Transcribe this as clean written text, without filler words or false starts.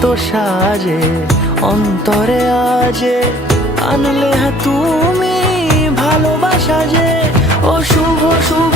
কত সাজে অন্তরে আজে আনলে তুমি ভালোবাসা যে ও শুভ শুভ